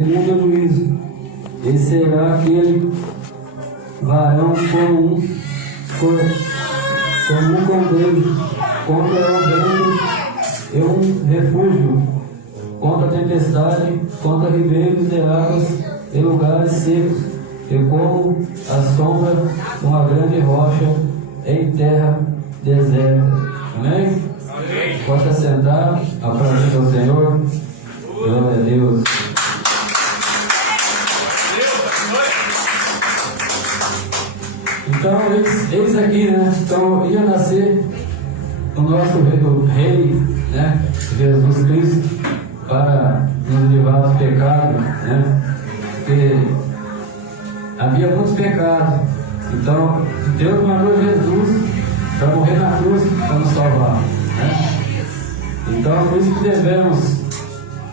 segundo juízo, e será aquele varão como um cordeiro contra o vento e um refúgio contra a tempestade, contra ribeiros de águas e lugares secos, e como a sombra de uma grande rocha em terra deserta. Amém? Amém. Pode assentar, aplaudir ao Senhor. Glória a Deus. Então, eles aqui, né? Então, ia nascer o nosso rei, né? Jesus Cristo, para nos livrar do pecado, né? Porque havia muitos pecados. Então, Deus mandou Jesus para morrer na cruz para nos salvar, né? Então, por isso que devemos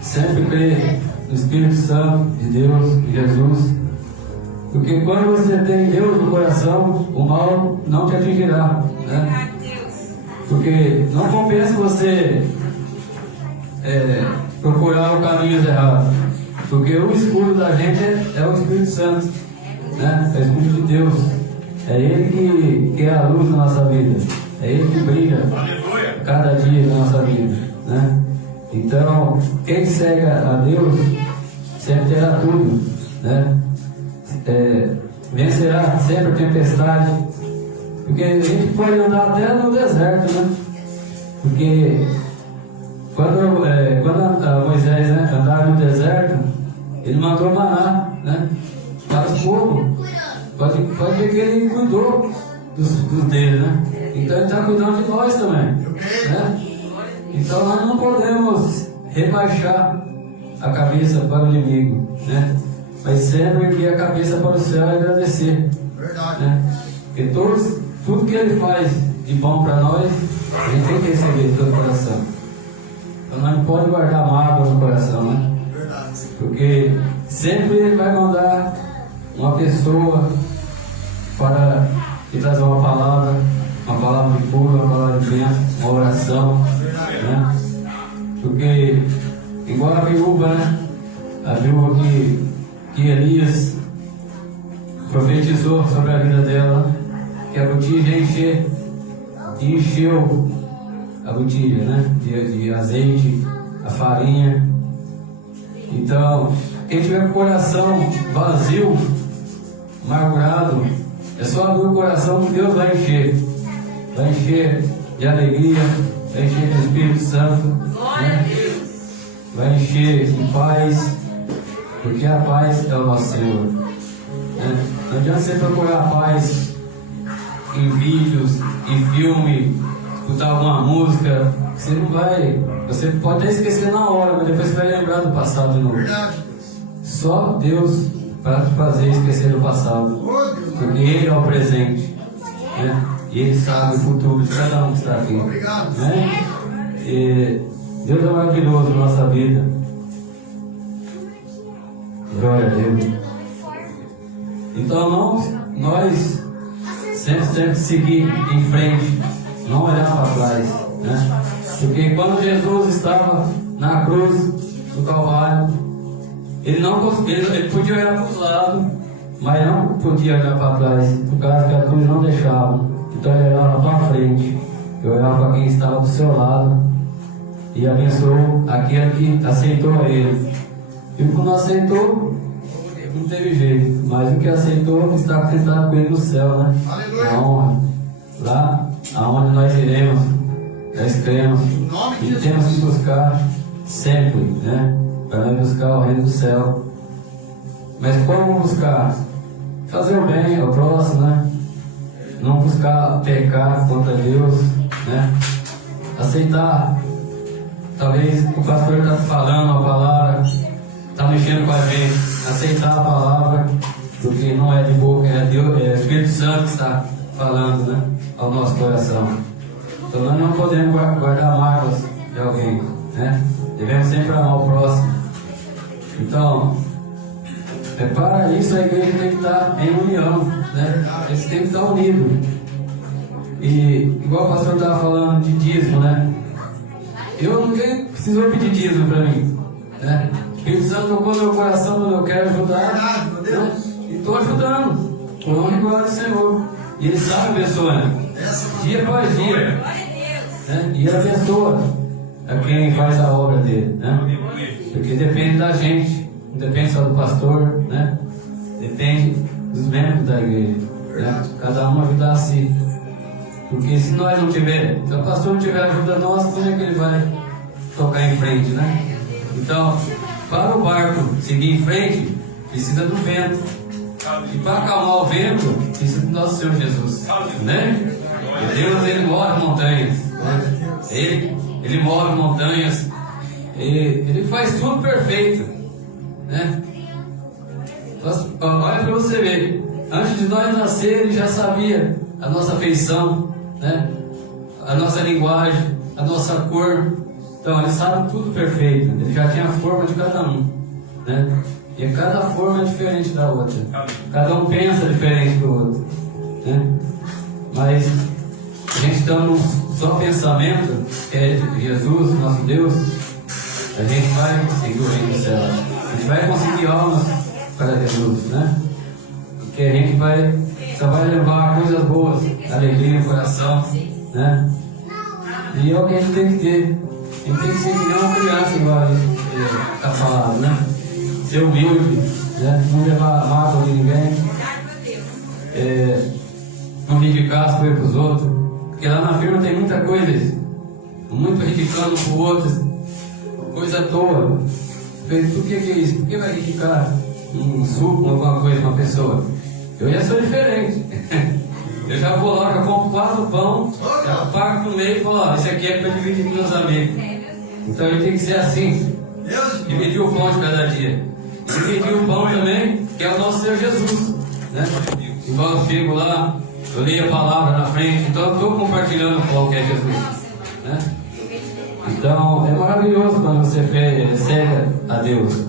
sempre crer no Espírito Santo de Deus, de Jesus. Porque quando você tem Deus no coração, o mal não te atingirá, né? Porque não compensa você procurar o caminho errado. Porque o escudo da gente é o Espírito Santo, né? É o Espírito de Deus. É Ele que é a luz da nossa vida. É Ele que brilha cada dia na nossa vida, né? Então, quem segue a Deus sempre terá tudo, né? Vencerá sempre a tempestade, porque a gente pode andar até no deserto, né? Porque quando Moisés, né, andava no deserto, ele mandou maná, né, para os povos. Pode ver que ele cuidou dos dele, né? Então ele está cuidando de nós também, né? Então nós não podemos rebaixar a cabeça para o inimigo, né? Mas sempre erguer a cabeça para o céu e agradecer. Verdade. Né? Porque tudo que Ele faz de bom para nós, a gente tem que receber de todo o coração. Então nós não podemos guardar mágoa no coração, né? Verdade. Porque sempre Ele vai mandar uma pessoa para te trazer uma palavra de cura, uma palavra de bênção, uma oração. Né? Porque, igual a viúva, né? A viúva que Elias profetizou sobre a vida dela, que a botija encheu a botija, né? De azeite, a farinha. Então, quem tiver com o coração vazio, amargurado, é só abrir o coração que Deus vai encher. Vai encher de alegria, vai encher do Espírito Santo, né? Vai encher de paz. Porque a paz é o nosso Senhor, né? Não adianta você procurar a paz em vídeos, em filme, escutar alguma música. Você não vai. Você pode até esquecer na hora, mas depois você vai lembrar do passado de novo. Só Deus para te fazer esquecer do passado. Porque Ele é o presente, né? E Ele sabe o futuro de cada um que está aqui, né? E Deus é maravilhoso na nossa vida. Glória a Deus. Então nós sempre seguir em frente, não olhar para trás, né? Porque quando Jesus estava na cruz do Calvário, ele podia olhar para os lados, mas não podia olhar para trás, por causa que a cruz não deixava. Então ele olhava para frente, ele olhava para quem estava do seu lado e abençoou aquele que aceitou ele. E o que não aceitou, não teve jeito. Mas o que aceitou está sentado com ele no céu, né? Aleluia. A honra. Lá aonde nós iremos, nós cremos. E temos que buscar sempre, né? Para nós buscar o reino do céu. Mas como buscar? Fazer o bem ao próximo, né? Não buscar pecar contra Deus, né? Aceitar. Talvez o pastor está falando uma palavra, está mexendo com a gente, aceitar a palavra, porque não é de boca, é Deus, é o Espírito Santo que está falando, né, ao nosso coração. Então nós não podemos guardar mágoas de alguém, né? Devemos sempre amar o próximo. Então, para isso a igreja tem que estar em união, né? Eles têm que estar unidos. E igual o pastor estava falando de dízimo, né? Ninguém precisou pedir dízimo para mim, né? Espírito Santo tocou no meu coração quando eu quero ajudar, né? E estou ajudando. O nome e glória do Senhor. E Ele está abençoando, dia após dia, né? E Ele abençoa a quem faz a obra dele, né? Porque depende da gente, não depende só do pastor, né? Depende dos membros da igreja, né? Cada um ajudar a si. Porque se nós não tiver, se o pastor não tiver ajuda nossa, como é que ele vai tocar em frente, né? Então, para o barco seguir em frente, precisa do vento. E para acalmar o vento, precisa do nosso Senhor Jesus, né? E Deus, Ele move montanhas, né? Ele move montanhas, Ele faz tudo perfeito, né? Olha para você ver, antes de nós nascer, Ele já sabia a nossa feição, né? A nossa linguagem, a nossa cor. Então Ele sabe tudo perfeito. Ele já tinha a forma de cada um, né? E cada forma é diferente da outra. Cada um pensa diferente do outro, né? Mas a gente dando só pensamento, que é Jesus, nosso Deus, a gente vai conseguir o reino do céu. A gente vai conseguir almas para Jesus, né? Porque a gente só vai levar coisas boas, alegria no coração, né? E é o que a gente tem que ter. A gente tem que ser que nem uma criança, igual está falado, né? Ser humilde, né? Não levar mágoa de ninguém, não reivindicar as coisas para os outros, porque lá na firma tem muita coisa, muito reivindicando para o outro, coisa à toa. Por que é isso? Por que vai reivindicar um suco, alguma coisa para uma pessoa? Eu já sou diferente. Eu já vou lá, eu compro 4 pão, já pago no meio e falo, ó, esse aqui é para dividir com meus amigos. Então ele tem que ser assim, dividir o pão de cada dia. Dividir o pão também, que é o nosso Senhor Jesus, né? Igual eu chego lá, eu leio a palavra na frente, então eu estou compartilhando o pão que é Jesus, né? Então é maravilhoso quando você segue a Deus.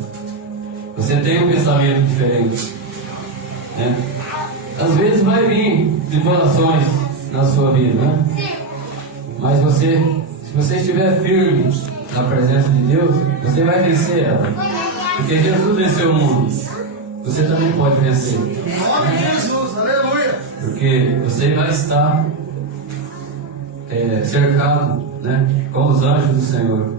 Você tem um pensamento diferente, né? Às vezes vai vir tribulações na sua vida, né? Mas se você estiver firme na presença de Deus, você vai vencer ela. Porque Jesus venceu o mundo. Você também pode vencer. Em nome de Jesus, aleluia! Porque você vai estar cercado, né, com os anjos do Senhor.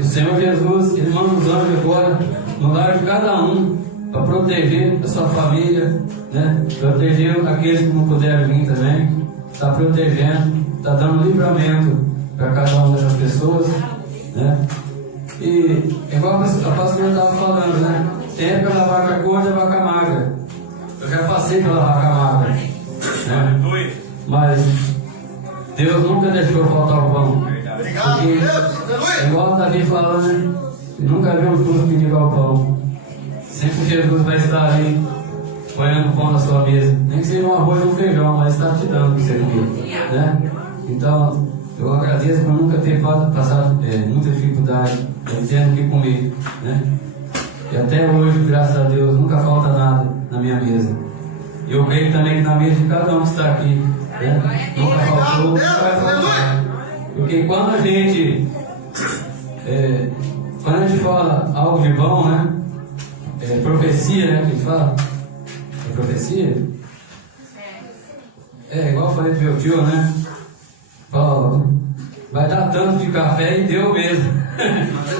O Senhor Jesus, Ele manda os anjos agora no lar de cada um, para proteger a sua família, né? Proteger aqueles que não puderam vir também. Está protegendo, está dando livramento para cada uma dessas pessoas, né? E igual a pastora estava falando, né? Tem época da vaca gorda e da vaca magra. Eu já passei pela vaca magra, né? Mas Deus nunca deixou faltar o pão. Porque, igual o Davi falando, né? Nunca viu o justo pedir ao pão. Sempre Jesus vai estar ali, ponhando pão na sua mesa. Nem que seja um arroz ou um feijão, mas está te dando o que você quer, né? Então, eu agradeço por nunca ter passado muita dificuldade, tendo que comer, né? E até hoje, graças a Deus, nunca falta nada na minha mesa. E eu creio também que na mesa de cada um que está aqui, né? Nunca faltou, nunca vai faltar. Porque quando a gente fala algo de bom, né? Profecia, né? Que a gente fala? É profecia? Igual eu falei pro meu tio, né? Fala, vai dar tanto de café e deu mesmo.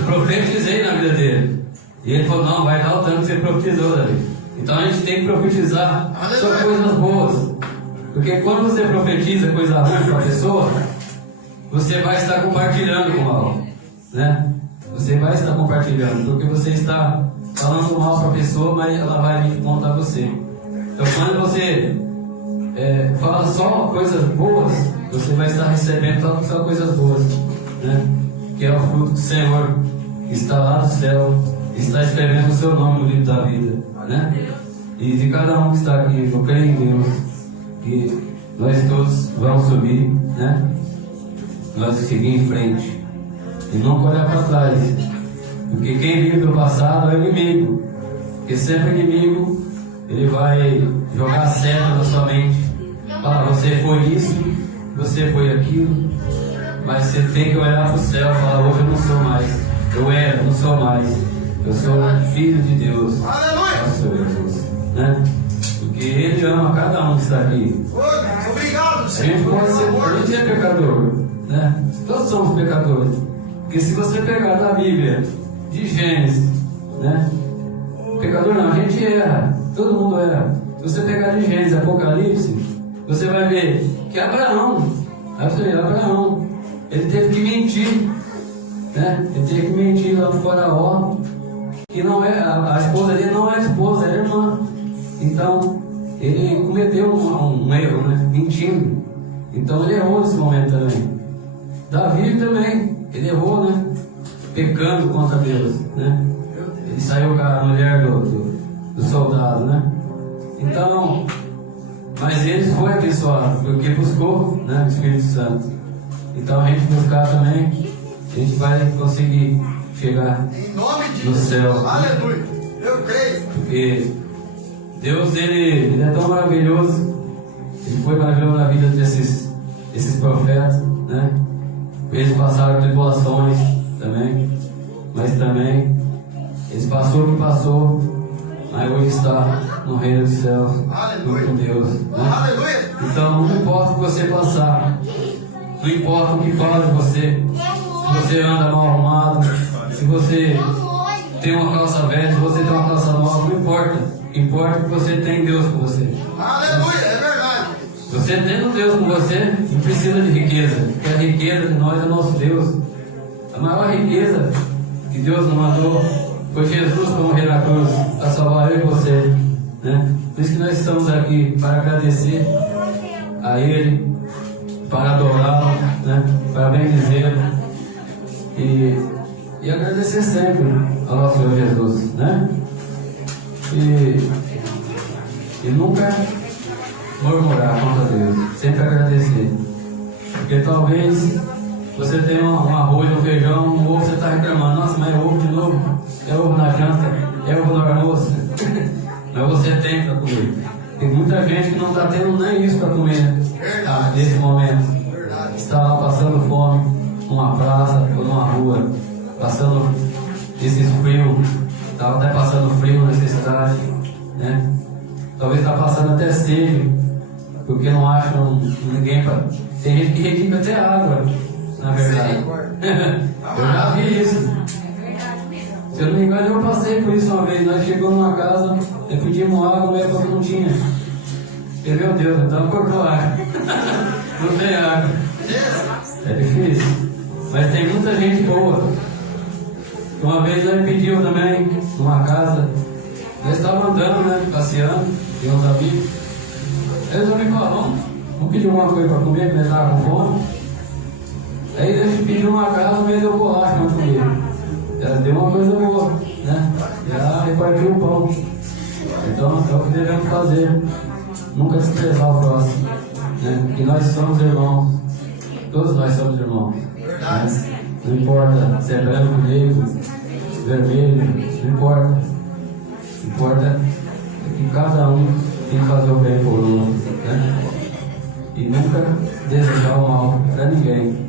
Profetizei na vida dele. E ele falou, não, vai dar o tanto que você profetizou, Davi. Então a gente tem que profetizar só coisas boas. Porque quando você profetiza coisa ruim para a pessoa, você vai estar compartilhando com o mal, né? Você vai estar compartilhando, porque você está falando mal para a pessoa, mas ela vai vir contra você. Então quando você fala só coisas boas, você vai estar recebendo só coisas boas, né? Que é o fruto do Senhor, que está lá do céu, está escrevendo o seu nome no livro da vida, né? E de cada um que está aqui, eu creio em Deus, que nós todos vamos subir, né? Nós seguir em frente e não olhar para trás, porque quem vive do passado é o inimigo, porque sempre o inimigo ele vai jogar seta na sua mente, falar, você foi isso, você foi aquilo, mas você tem que olhar para o céu e falar, hoje eu não sou mais, eu era, não sou mais, Eu sou filho de Deus. Aleluia! É o Senhor Jesus, né? Porque Ele ama cada um que está aqui. Obrigado, A Senhor. gente pode ser, a gente é pecador, né? Todos somos pecadores. Porque se você pegar da Bíblia, de Gênesis, né? Pecador não, a gente erra, todo mundo erra. Se você pegar de Gênesis, Apocalipse, você vai ver que Abraão, ele teve que mentir, né? Ele teve que mentir lá no Faraó, que não é, a esposa dele não é esposa, é irmã. Então, ele cometeu um erro, né? Mentindo. Então ele errou nesse momento também. Davi também, ele errou, né? Pecando contra Deus, né? Ele saiu com a mulher do soldado, né? Então, mas ele foi abençoado, porque buscou, né, o Espírito Santo. Então a gente buscar também, a gente vai conseguir chegar Em nome de no Jesus. céu. Aleluia. Eu creio. Porque Deus, ele é tão maravilhoso. Ele foi maravilhoso na vida desses profetas, né? Eles passaram tribulações também, mas também eles passaram o que passou, mas hoje está no reino dos céus, com Deus, né? Aleluia. Então não importa o que você passar, não importa o que fala de você, se você anda mal arrumado, se você tem uma calça velha, se você tem uma calça nova, não importa. O que importa é que você tem Deus com você. Aleluia. É verdade. Você tendo Deus com você, não precisa de riqueza, porque a riqueza de nós é nosso Deus. A maior riqueza que Deus nos mandou foi Jesus para morrer na cruz, para salvar eu e você, né? Por isso que nós estamos aqui, para agradecer a Ele, para adorá-lo, né? Para bendizê-lo e agradecer sempre ao nosso Senhor Jesus, né? E nunca murmurar contra Deus, sempre agradecer. Porque talvez você tenha um arroz, um feijão, um ovo, você está reclamando, nossa, mas é ovo de novo, é ovo na janta, é ovo no almoço. Mas você tem para comer. Tem muita gente que não está tendo nem isso para comer nesse momento. Está lá passando fome numa praça ou numa rua, passando esses frios, está até passando frio, necessidade, né? Talvez está passando até sede, porque não acham ninguém para. Tem gente que requipe até água, na verdade. Eu já vi isso. Se eu não me engano, eu passei por isso uma vez. Nós chegamos numa casa, pedimos água, a mulher falou que não tinha. E, meu Deus, então cortou água. Não tem água. É difícil. Mas tem muita gente boa. Uma vez nós pedimos também, numa casa, nós estávamos andando, né, passeando, e uns amigos. Eles me falaram, vamos pedir alguma coisa para comer, que nós estávamos com fome. Aí eles pediram uma casa, meio deu bolacha para comer. Já deu uma coisa boa, né? Já repartiu o pão. Então é o que devemos fazer. Nunca desprezar o próximo, né? E nós somos irmãos. Todos nós somos irmãos. Né? Não importa se é branco, negro, vermelho, não importa. Importa que cada um tem que fazer o bem por um, né? E nunca desejar o mal para ninguém.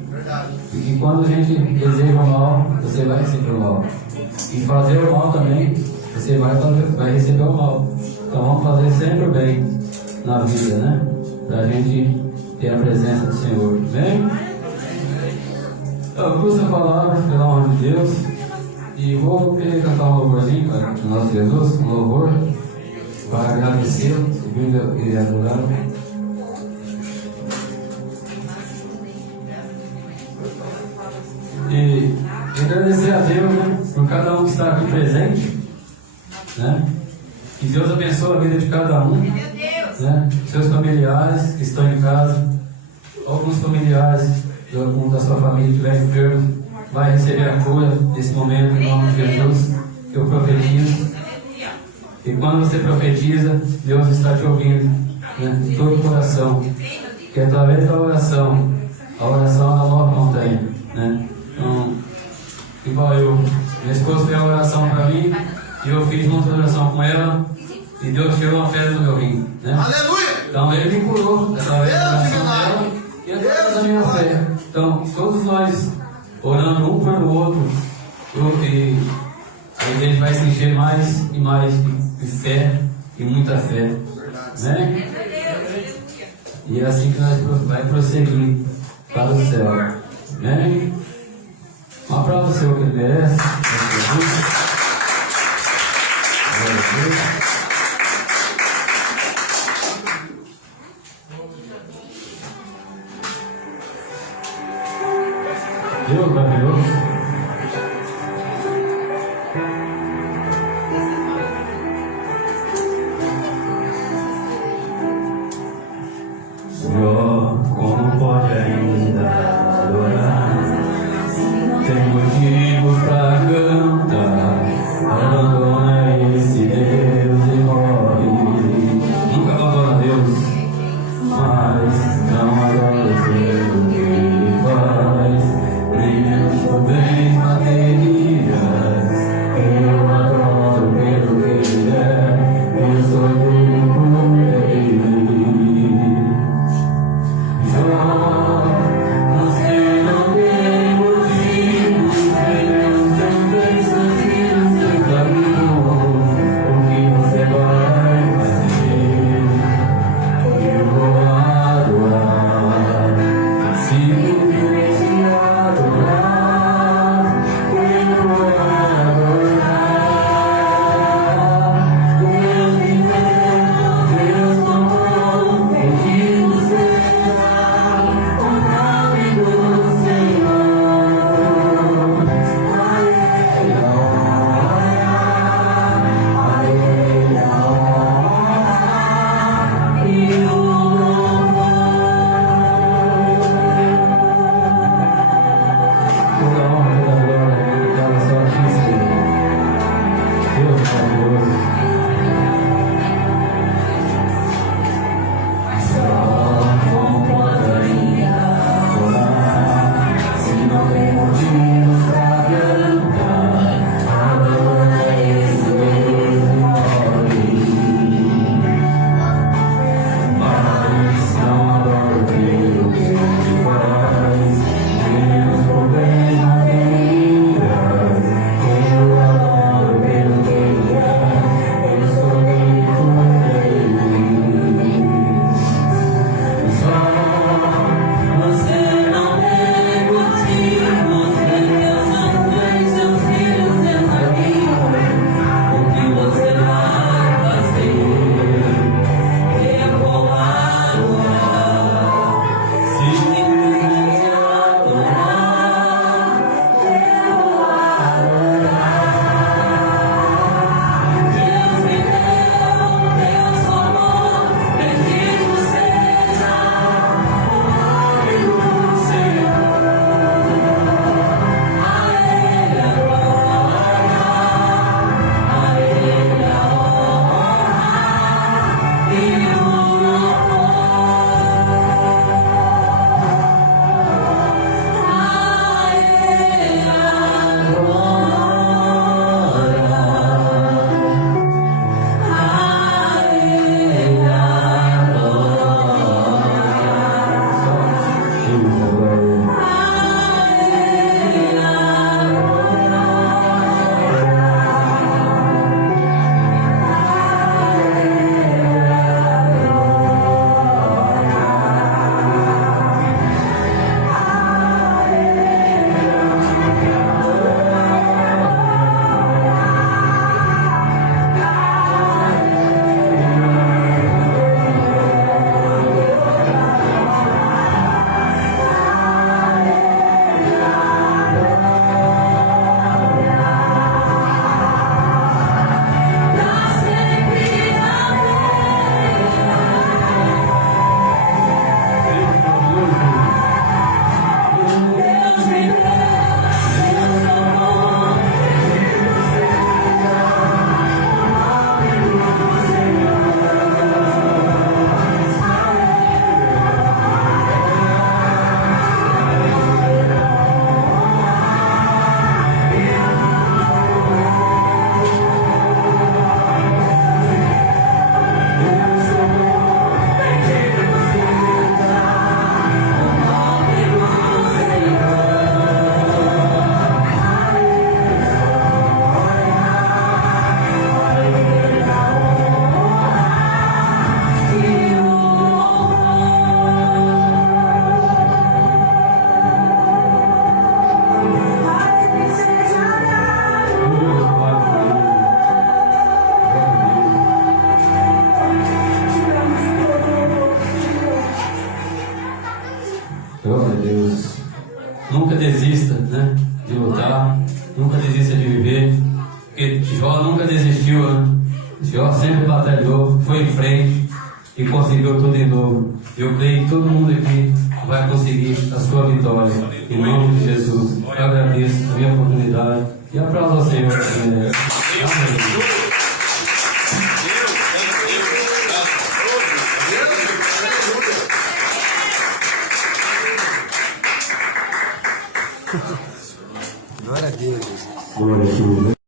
Porque quando a gente deseja o mal, você vai receber o mal. E fazer o mal também, você vai receber o mal. Então vamos fazer sempre o bem na vida, né? Para a gente ter a presença do Senhor. Amém? Eu cruzo a palavra pela honra de Deus. E vou querer cantar um louvorzinho para o nosso Jesus, um louvor, para agradecê-lo, subindo e adorá-lo. E agradecer a Deus, né, por cada um que está aqui presente, né? Que Deus abençoe a vida de cada um, né? Seus familiares que estão em casa, alguns familiares de algum da sua família que estiver enfermo, vai receber a cura nesse momento, em nome de Jesus. Eu profetizo. E quando você profetiza, Deus está te ouvindo, né, de todo o coração. Que através da oração, a oração ela move montanha, né? Então, igual minha esposa fez a oração para mim, e eu fiz uma oração com ela, e Deus tirou uma pedra do meu rim, né? Aleluia! Então ele me curou através da oração dela e através da minha fé. Então, todos nós orando um pelo outro, e Aí a gente vai se encher mais e mais de fé e muita fé. Né? E é assim que nós vai prosseguir para o céu. Amém? Um aplauso ao Senhor que Ele merece. Deus maravilhoso. Senhor, como pode ainda adorar? Tem motivos pra cantar. Abandona esse Deus. Jó nunca desistiu, né? Jó sempre batalhou, foi em frente e conseguiu tudo de novo. Eu creio que todo mundo aqui vai conseguir a sua vitória. Em nome de Jesus. Eu agradeço a minha oportunidade e aplaudo ao Senhor. Amém.